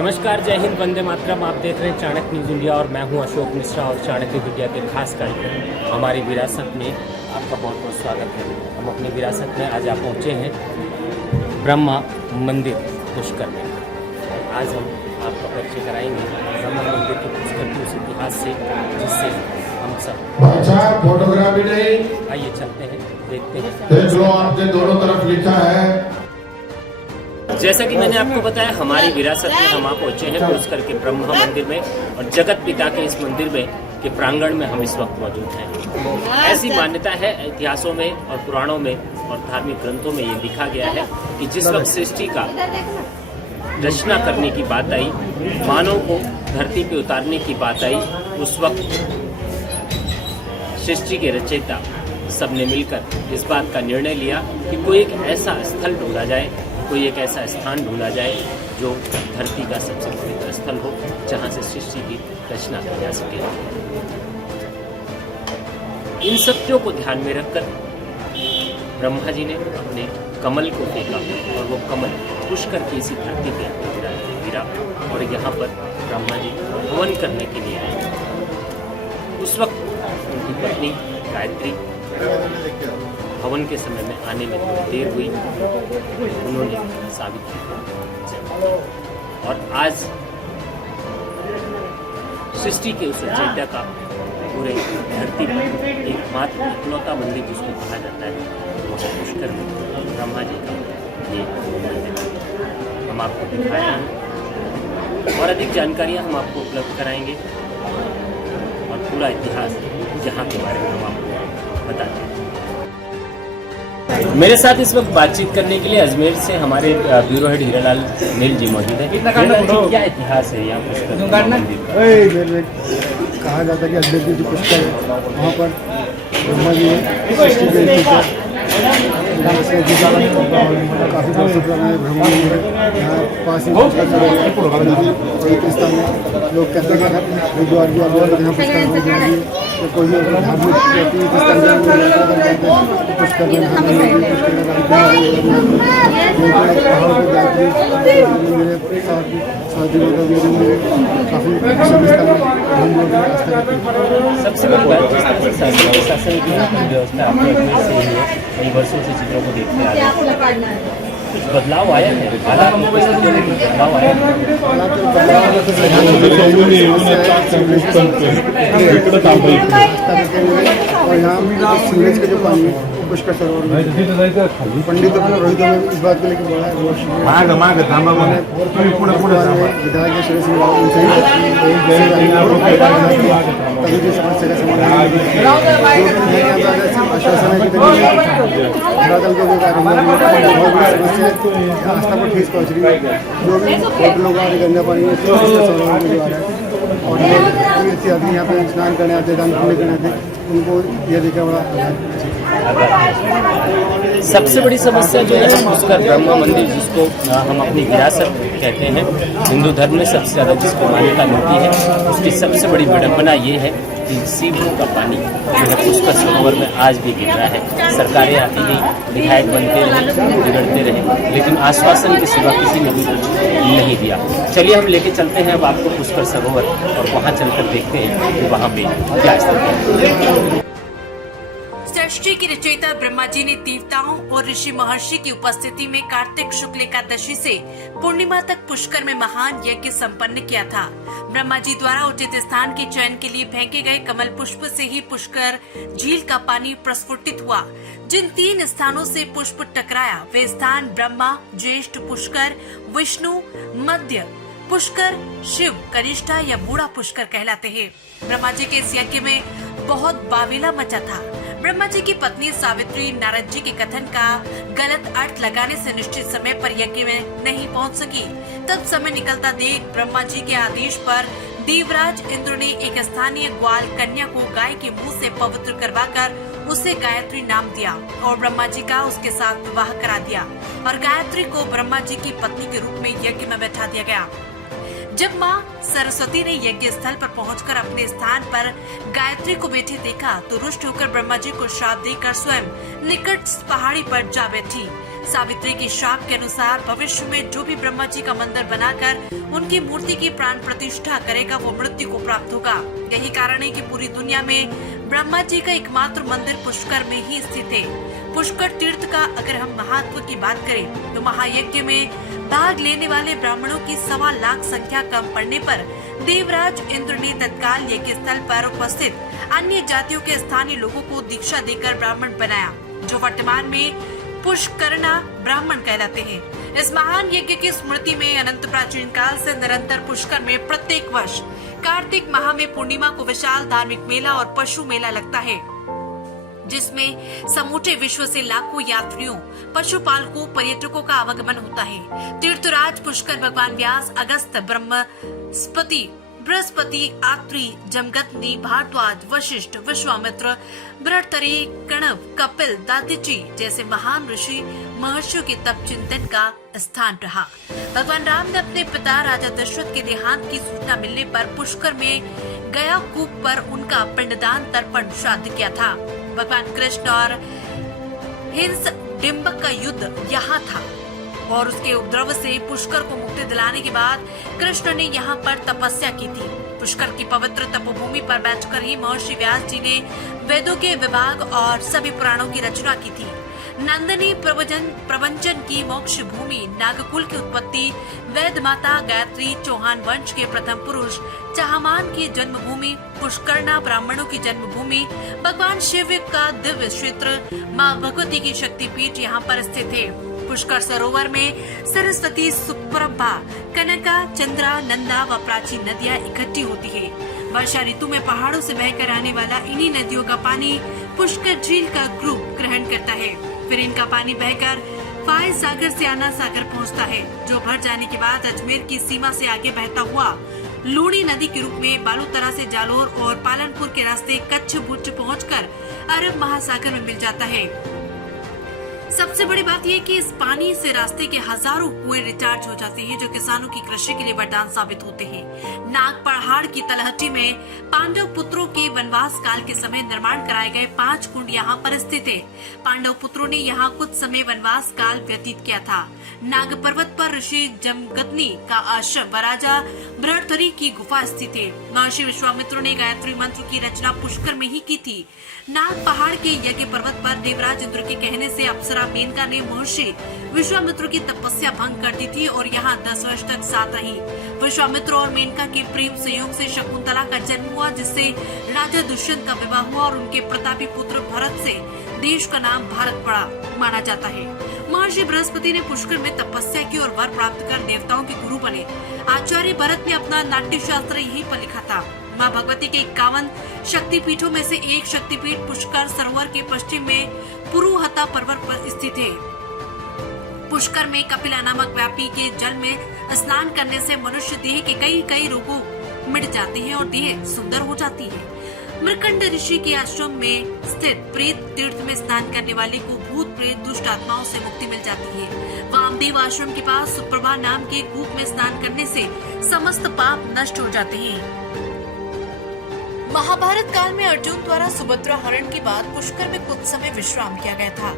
नमस्कार, जय हिंद, वंदे मातरम। आप देख रहे हैं चाणक्य न्यूज़ इंडिया और मैं हूं अशोक मिश्रा और चाणक्य इंडिया के खास कार्यक्रम हमारी विरासत में आपका बहुत बहुत स्वागत है। हम अपनी विरासत में आज आप पहुंचे हैं ब्रह्मा मंदिर पुष्कर में। आज हम आपका परिचय कराएंगे ब्रह्मा मंदिर के पुष्कर के उस इतिहास से जिससे हम सब फोटोग्राफी नहीं। आइए चलते हैं, देखते हैं। देख लो, आपने दोनों तरफ लिखा है। जैसा कि मैंने आपको बताया, हमारी विरासत में हम आप पहुंचे हैं पुष्कर के ब्रह्मा मंदिर में और जगत पिता के इस मंदिर में के प्रांगण में हम इस वक्त मौजूद हैं। ऐसी मान्यता है इतिहासों में और पुराणों में और धार्मिक ग्रंथों में ये लिखा गया है कि जिस वक्त सृष्टि का रचना करने की बात आई, मानव को धरती पे उतारने की बात आई, उस वक्त सृष्टि के रचयिता सबने मिलकर इस बात का निर्णय लिया कि कोई एक ऐसा स्थल ढूंढा जाए, कोई एक ऐसा स्थान ढूंढा जाए जो धरती का सबसे पवित्र स्थल हो, जहां से सृष्टि की रचना की जा सके। इन सत्यों को ध्यान में रखकर ब्रह्मा जी ने अपने कमल को फेंका और वो कमल पुष्कर की इसी धरती पे गिरा और यहाँ पर ब्रह्मा जी हवन करने के लिए आए। उस वक्त उनकी पत्नी गायत्री हवन के समय में आने में थोड़ी देर हुई, उन्होंने सावित्री को और आज सृष्टि के उस रचयिता का पूरे धरती पर एकमात्र इकलौता मंदिर जिसको कहा जाता है वो पुष्कर में ब्रह्मा जी का ये मंदिर हम आपको दिखाए हैं और अधिक जानकारियां हम आपको उपलब्ध कराएंगे और पूरा इतिहास यहाँ के बारे में हम आपको बताते हैं। मेरे साथ इस वक्त बातचीत करने के लिए अजमेर से हमारे ब्यूरो हेड हीरालाल नील जी मौजूद है। क्या इतिहास है यहाँ पुष्कर? कहा जाता है कि अजमेर की जो पुष्कर है वहाँ पर ब्रह्मा जी सृष्टि के काफ़ी प्रसिद्ध ब्रह्मा मंदिर है। यहाँ पास ही एक स्थान में लोग कहते हैं कि हरिद्वार की अगर यहाँ पुष्कर कोई धार्मिक पुष्कर सबसे बड़ी बात शासन की व्यवस्था आपने अजमेर से ही है, कई वर्षों से चित्रों को देखते आ रहे हैं। कुछ बदलाव आया है, बदलाव आया और यहाँ सीवरेज का जो पानी है पुष्कर सरोवर में पंडित रोहित में इस बात को लेकर बड़ा विधायक सुरेश सिंह तभी जो समस्या का समाधान आश्वासन है कि आस्था पर ठेस पहुँच रही है। जो भी होटलों का गंगा पानी और तीर्थयात्री यहाँ पे स्नान करने आते, दान पुण्य करने आते, उनको यह देखा बड़ा। सबसे बड़ी समस्या जो है पुष्कर ब्रह्मा मंदिर, जिसको हम अपनी विरासत कहते हैं, हिंदू धर्म में सबसे ज़्यादा जिसको मान्यता मिलती है, उसकी सबसे बड़ी विडंबना ये है कि सीवरों का पानी जो है पुष्कर सरोवर में आज भी गिर रहा है। सरकारें आती गई, विधायक बनते रहे, बिगड़ते रहे, लेकिन आश्वासन के सिवा किसी ने भी कुछ नहीं दिया। चलिए हम लेके चलते हैं अब आपको पुष्कर सरोवर और वहाँ चलकर देखते हैं कि वहाँ पे क्या स्थिति है। सृष्टि की रचयिता ब्रह्मा जी ने देवताओं और ऋषि महर्षि की उपस्थिति में कार्तिक शुक्ल एकादशी से पूर्णिमा तक पुष्कर में महान यज्ञ संपन्न किया था। ब्रह्मा जी द्वारा उचित स्थान के चयन के लिए फेंके गए कमल पुष्प से ही पुष्कर झील का पानी प्रस्फुटित हुआ। जिन 3 स्थानों से पुष्प टकराया वे स्थान ब्रह्मा, ज्येष्ठ पुष्कर, विष्णु, मध्य पुष्कर, शिव, कनिष्ठा या बूढ़ा पुष्कर कहलाते हैं। ब्रह्मा जी के इस यज्ञ में बहुत बावेला मचा था। ब्रह्मा जी की पत्नी सावित्री नारद जी के कथन का गलत अर्थ लगाने से निश्चित समय पर यज्ञ में नहीं पहुंच सकी। तब समय निकलता देख ब्रह्मा जी के आदेश पर देवराज इंद्र ने एक स्थानीय ग्वाल कन्या को गाय के मुंह से पवित्र करवाकर उसे गायत्री नाम दिया और ब्रह्मा जी का उसके साथ विवाह करा दिया और गायत्री को ब्रह्मा जी की पत्नी के रूप में यज्ञ में बैठा दिया गया। जब माँ सरस्वती ने यज्ञ स्थल पर पहुंचकर अपने स्थान पर गायत्री को बैठे देखा तो रुष्ट होकर ब्रह्मा जी को श्राप देकर स्वयं निकट पहाड़ी पर जा बैठी। सावित्री के शाप के अनुसार भविष्य में जो भी ब्रह्मा जी का मंदिर बनाकर उनकी मूर्ति की प्राण प्रतिष्ठा करेगा वो मृत्यु को प्राप्त होगा। यही कारण है कि पूरी दुनिया में ब्रह्मा जी का एकमात्र मंदिर पुष्कर में ही स्थित है। पुष्कर तीर्थ का अगर हम महत्व की बात करें तो महायज्ञ में भाग लेने वाले ब्राह्मणों की 1.25 लाख संख्या कम पड़ने पर देवराज इंद्र ने तत्काल यज्ञ स्थल पर उपस्थित अन्य जातियों के स्थानीय लोगों को दीक्षा देकर ब्राह्मण बनाया, जो वर्तमान में पुष्करणा ब्राह्मण कहलाते हैं। इस महान यज्ञ की स्मृति में अनंत प्राचीन काल से निरंतर पुष्कर में प्रत्येक वर्ष कार्तिक माह में पूर्णिमा को विशाल धार्मिक मेला और पशु मेला लगता है, जिसमें समूचे विश्व से लाखों यात्रियों, पशुपालकों, पर्यटकों का आवागमन होता है। तीर्थराज पुष्कर भगवान व्यास, अगस्त, बृहस्पति, आत्रि, जमदग्नि, भारद्वाज, वशिष्ठ, विश्वामित्र, बृहत्तरी, कणव, कपिल, दातीची जैसे महान ऋषि महर्षियों के तप चिंतन का स्थान रहा। भगवान राम ने अपने पिता राजा दशरथ के देहांत की सूचना मिलने पर पुष्कर में गया कूप पर उनका पिंडदान तर्पण श्राद्ध किया था। भगवान कृष्ण और हिंस डिम्बक का युद्ध यहाँ था और उसके उपद्रव से पुष्कर को मुक्ति दिलाने के बाद कृष्ण ने यहाँ पर तपस्या की थी। पुष्कर की पवित्र तपोभूमि पर बैठकर ही महर्षि व्यास जी ने वेदों के विभाग और सभी पुराणों की रचना की थी। नंदिनी प्रवचन की मोक्ष भूमि, नागकुल की उत्पत्ति, वेद माता गायत्री, चौहान वंश के प्रथम पुरुष चाहमान की जन्मभूमि, पुष्करणा ब्राह्मणों की जन्मभूमि, भगवान शिव का दिव्य क्षेत्र, माँ भगवती की शक्तिपीठ यहाँ पर स्थित है। पुष्कर सरोवर में सरस्वती, सुप्रभा, कनका, चंद्रा, नंदा व प्राचीन नदियाँ इकट्ठी होती है। वर्षा ऋतु में पहाड़ों से बहकर आने वाला इन्हीं नदियों का पानी पुष्कर झील का रूप ग्रहण करता है। फिर इनका पानी बहकर फाय सागर से आना सागर पहुंचता है, जो भर जाने के बाद अजमेर की सीमा से आगे बहता हुआ लूणी नदी के रूप में बालूतरा से जालोर और पालनपुर के रास्ते कच्छ भुज पहुंचकर अरब महासागर में मिल जाता है। सबसे बड़ी बात यह कि इस पानी से रास्ते के हजारों कुएं रिचार्ज हो जाते हैं, जो किसानों की कृषि के लिए वरदान साबित होते हैं। नाग पहाड़ की तलहटी में पांडव पुत्रों के वनवास काल के समय निर्माण कराए गए 5 कुंड यहाँ पर स्थित है। पांडव पुत्रों ने यहाँ कुछ समय वनवास काल व्यतीत किया था। नाग पर्वत पर ऋषि जमदग्नि का आश्रम व राजा बृहत्तरी की गुफा स्थित है। महर्षि विश्वामित्र ने गायत्री मंत्र की रचना पुष्कर में ही की थी। नाग पहाड़ के यज्ञ पर्वत पर देवराज इंद्र के कहने से अप्सरा मेनका ने महर्षि विश्वामित्र की तपस्या भंग कर दी थी और यहाँ 10 वर्ष तक साथ रही। विश्वामित्र और मेनका के प्रेम संयोग से शकुंतला का जन्म हुआ, जिससे राजा दुष्यंत का विवाह हुआ और उनके प्रतापी पुत्र भरत से देश का नाम भारत पड़ा माना जाता है। महर्षि बृहस्पति ने पुष्कर में तपस्या की और वर प्राप्त कर देवताओं के गुरु बने। आचार्य भरत ने अपना नाट्य शास्त्र यहीं पर लिखा था। माँ भगवती के 51 शक्तिपीठों में से एक शक्तिपीठ पुष्कर सरोवर के पश्चिम में पुरुहता पर्वत पर स्थित है। पुष्कर में कपिला नामक व्यापी के जल में स्नान करने से मनुष्य देह के कई रोगों मिट जाते हैं और देह सुंदर हो जाती है। मृकंड ऋषि के आश्रम में स्थित प्रेत तीर्थ में स्नान करने वाले को भूत प्रेत दुष्ट आत्माओं से मुक्ति मिल जाती है। वामदेव आश्रम के पास सुप्रभा नाम के कूप में स्नान करने से समस्त पाप नष्ट हो जाते हैं। महाभारत काल में अर्जुन द्वारा सुभद्रा हरण के बाद पुष्कर में कुछ समय विश्राम किया गया था,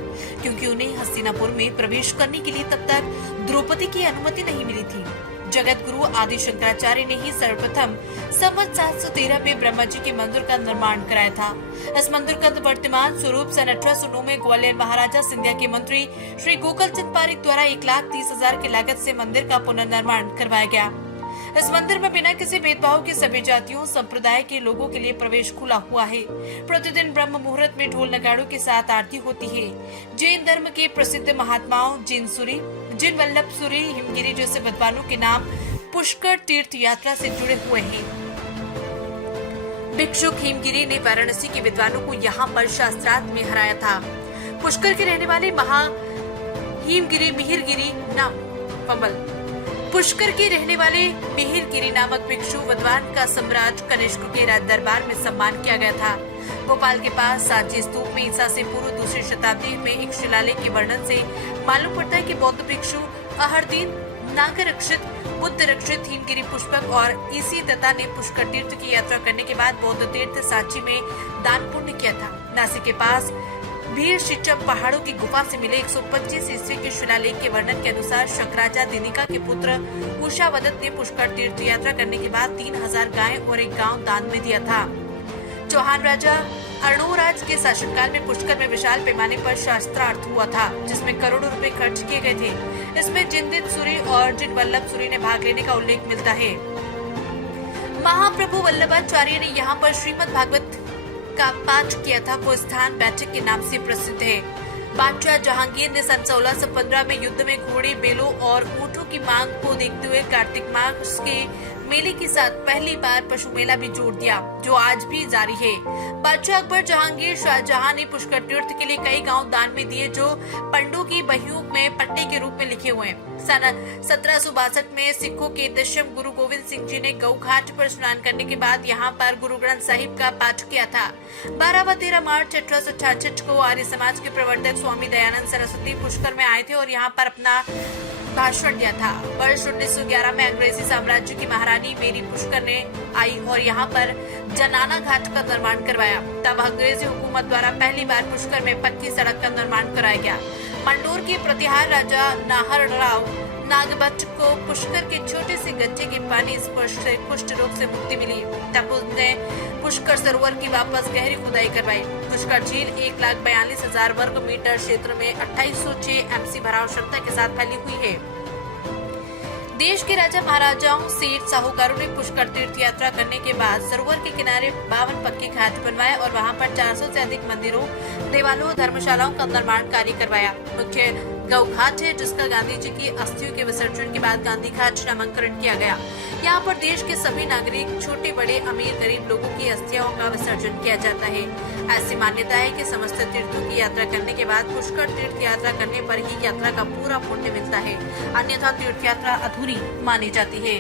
क्योंकि उन्हें हस्तिनापुर में प्रवेश करने के लिए तब तक द्रौपदी की अनुमति नहीं मिली थी। जगत गुरु आदि शंकराचार्य ने ही सर्वप्रथम संवत 713 में ब्रह्मा जी के मंदिर का निर्माण कराया था। इस मंदिर का वर्तमान स्वरूप सन 1809 में ग्वालियर महाराजा सिंधिया के मंत्री श्री गोकलचंद पारीक द्वारा 1,30,000 की लागत से मंदिर का पुनर्निर्माण करवाया गया। इस मंदिर में बिना किसी भेदभाव के सभी जातियों संप्रदाय के लोगों के लिए प्रवेश खुला हुआ है। प्रतिदिन ब्रह्म मुहूर्त में ढोल नगाड़ों के साथ आरती होती है। जैन धर्म के प्रसिद्ध महात्माओं जिन वल्लभ सूरी, हिमगिरी जैसे विद्वानों के नाम पुष्कर तीर्थ यात्रा से जुड़े हुए हैं। भिक्षुक हिमगिरी ने वाराणसी के विद्वानों को यहाँ पर शास्त्रार्थ में हराया था। पुष्कर के रहने वाले हिमगिरी मिहिरगिरी पुष्कर के रहने वाले मिहिरगिरी नामक भिक्षु विद्वान का सम्राट कनिष्क के राज दरबार में सम्मान किया गया था। भोपाल के पास सांची स्तूप में ईसा से पूर्व 2री शताब्दी में एक शिलालेख के वर्णन से मालूम पड़ता है कि बौद्ध भिक्षु अहरदीन, नागरक्षित, बुद्ध रक्षित, हिमगिरी पुष्पक और ईसी दत्ता ने पुष्कर तीर्थ की यात्रा करने के बाद बौद्ध तीर्थ सांची में दान पुण्य किया था। नासिक के पास भीड़ शिचम पहाड़ों की गुफा से मिले 125 ईस्वी के शिलालेख के वर्णन के अनुसार शंकराजा दिनिका के पुत्र कुशावदत्त ने पुष्कर तीर्थ यात्रा करने के बाद 3000 गायें और एक गांव दान में दिया था। चौहान राजा अर्णोराज के शासनकाल में पुष्कर में विशाल पैमाने पर शास्त्रार्थ हुआ था, जिसमें करोड़ों रुपए खर्च किए गए थे। इसमें जिनदित सूरी और जिन वल्लभ सूरी ने भाग लेने का उल्लेख मिलता है। महाप्रभु वल्लभाचार्य ने यहाँ पर श्रीमद् भागवत का पाठ किया था। वो स्थान बैठक के नाम से प्रसिद्ध है। बादशाह जहांगीर ने सन 1615 में युद्ध में घोड़े, बेलों और ऊंटों की मांग को देखते हुए कार्तिक मास के मेले के साथ पहली बार पशु मेला भी जोड़ दिया, जो आज भी जारी है। बादशाह अकबर जहांगीर शाहजहां ने पुष्कर तीर्थ के लिए कई गांव दान में दिए, जो पंडों की बहियों में पट्टे के रूप में लिखे हुए हैं। सन 1762 में सिखों के 10वें गुरु गोविंद सिंह जी ने गौ घाट पर स्नान करने के बाद यहाँ पर गुरु ग्रंथ साहिब का पाठ किया था। 12 व 13 मार्च 1866 को आर्य समाज के प्रवर्तक स्वामी दयानंद सरस्वती पुष्कर में आए थे और यहाँ पर अपना भाषण दिया था। वर्ष 1911 में अंग्रेजी साम्राज्य की महारानी मेरी पुष्कर ने आई और यहाँ पर जनाना घाट का निर्माण करवाया। तब अंग्रेजी हुकूमत द्वारा पहली बार पुष्कर में पक्की सड़क का निर्माण कराया गया। मंडोर के प्रतिहार राजा नाहर राव नागभट्ट को पुष्कर के छोटे से गड्ढे के पानी स्पर्श से कुष्ठ रोग से मुक्ति मिली। तब उसने पुष्कर सरोवर की वापस गहरी खुदाई करवाई। पुष्कर झील 1,42,000 वर्ग मीटर क्षेत्र में 2806 एमसी भराव क्षमता के साथ फैली हुई है। देश के राजा महाराजाओं, सेठ, साहूकारों ने पुष्कर तीर्थ यात्रा करने के बाद सरोवर के किनारे 52 पक्के घाट बनवाए और वहां पर 400 से अधिक मंदिरों, देवालयों, धर्मशालाओं का निर्माण कार्य करवाया। मुख्य गौ घाट है, जिसका गांधी जी की अस्थियों के विसर्जन के बाद गांधी घाट नामांकन किया गया। यहाँ पर देश के सभी नागरिक, छोटे बड़े, अमीर गरीब लोगों की अस्थियों का विसर्जन किया जाता है। ऐसी मान्यता है कि समस्त तीर्थों की यात्रा करने के बाद पुष्कर तीर्थ यात्रा करने पर ही यात्रा का पूरा पुण्य मिलता है, अन्यथा तीर्थ यात्रा अधूरी मानी जाती है।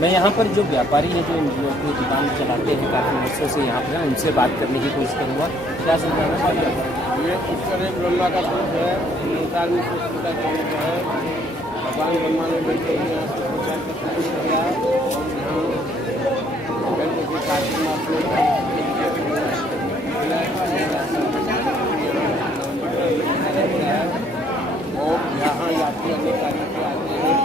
मैं यहाँ पर जो व्यापारी हैं, जो अपनी दुकान चलाते हैं काफ़ी वर्षों से यहाँ पर, उनसे बात करने की कोशिश करूँगा। क्या समझाना चाहिए? ये पुष्कर है, ब्रह्मा का पुरुष है, धार्मिक पुष्कर का स्वरूप है। भगवान ब्रह्मा ने मिलकर यहाँ से प्रचार करना किया और कार्तिक मास में और यहाँ यात्री अनेक कार्य के आते हैं।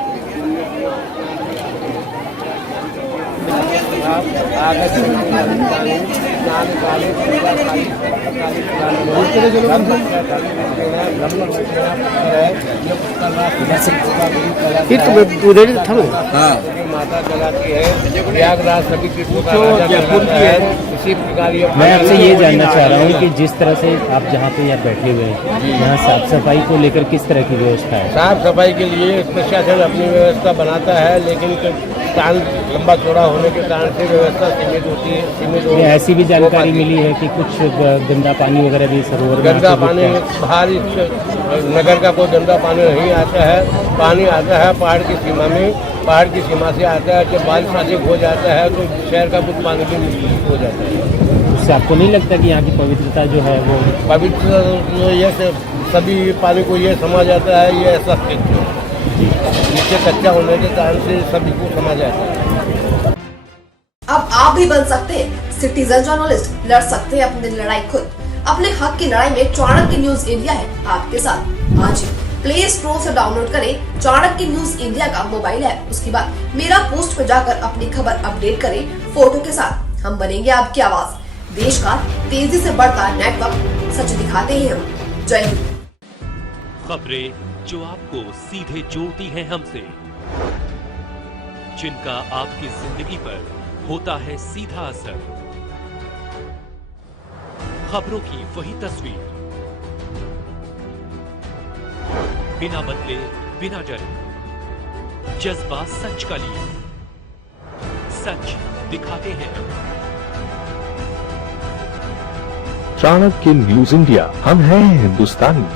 आगे स्नान काले माता चलाती है। प्रयागराज सभी तीर्थों का राजा है। इसी प्रकार मैं आपसे ये जानना चाह रहा हूँ कि जिस तरह से आप जहाँ पे यहाँ बैठे हुए हैं, यहाँ साफ सफाई को लेकर किस तरह की व्यवस्था है? साफ सफाई के लिए प्रशासन अपनी व्यवस्था बनाता है, लेकिन स्थान लंबा चौड़ा होने के कारण से व्यवस्था सीमित होती है। ऐसी भी जानकारी मिली है कि कुछ गंदा पानी वगैरह भी सरोवर में गंदा पानी बाहर नगर का कोई गंदा पानी नहीं आता है। पानी आता है पहाड़ की सीमा में, पहाड़ की सीमा से आता है। जब बारिश अधिक हो जाता है तो शहर का कुछ पानी भी मुश्किल हो जाता है। उससे आपको नहीं लगता कि यहाँ की पवित्रता जो है वो पवित्र ये सभी पानी को ये समा जाता है, ये ऐसा नीचे कच्चा होने के कारण से सभी को समा जाता है। अब आप भी बन सकते हैं सिटीजन जर्नलिस्ट, लड़ सकते हैं अपनी लड़ाई खुद। अपने हक की लड़ाई में चाणक्य न्यूज इंडिया है आपके साथ। आज प्ले स्टोर से डाउनलोड करें चाणक्य न्यूज इंडिया का मोबाइल ऐप। उसके बाद मेरा पोस्ट पर जाकर अपनी खबर अपडेट करें फोटो के साथ। हम बनेंगे आपकी आवाज। देश का तेजी से बढ़ता नेटवर्क, सच दिखाते हैं हम। जय हिंद। खबरें जो आपको सीधे जोड़ती हैं हमसे, जिनका आपकी जिंदगी पर होता है सीधा असर। खबरों की वही तस्वीर, बिना बदले, बिना डरे, जज्बा सच का लिए, सच दिखाते हैं। चाणक्य न्यूज इंडिया, हम हैं हिंदुस्तानी।